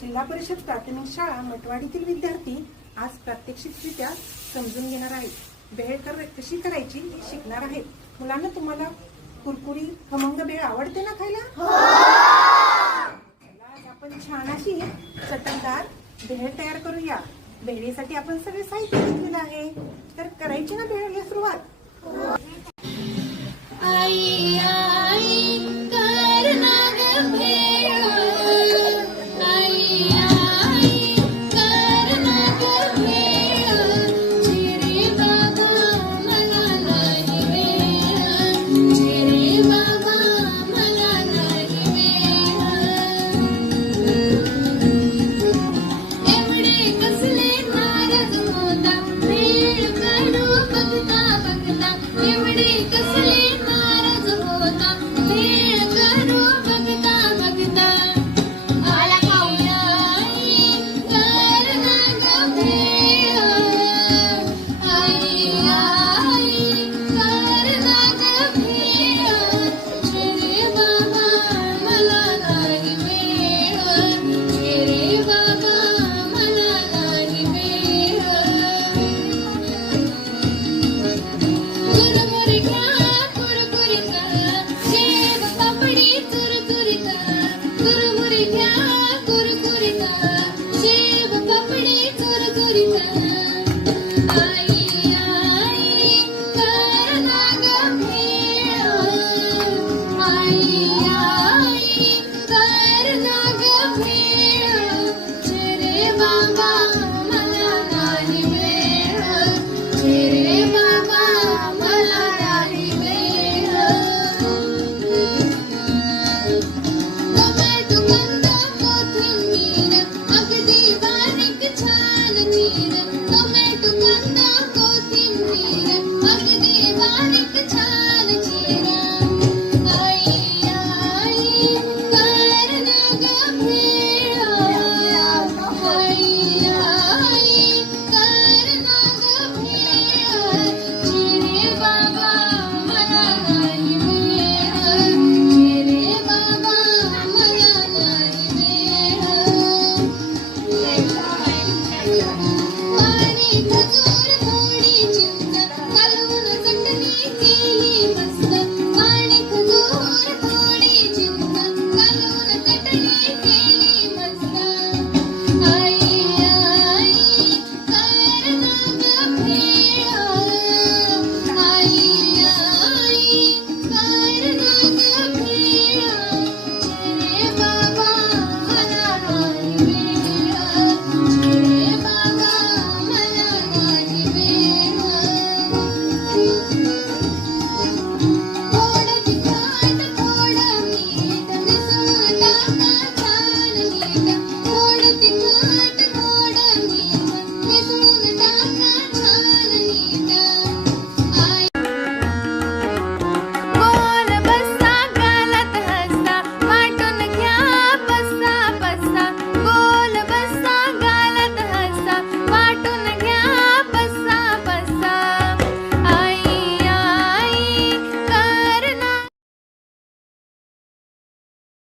जिल्हा परिषद प्राथमिक शाळा मटवाडीतील विद्यार्थी आज प्रात्यक्षिकरित्या समजून घेणार आहेत। भेळ कशी करायची हे शिकणार आहेत। मुलांना तुम्हाला कुरकुरी खमंग भेळ आवडते ना खायला? आज आपण छान अशी चटकदार भेळ तयार करूया। भेळीसाठी आपण सगळे साहित्य घेतलेलं आहे, तर करायची ना भेळ सुरुवात? आई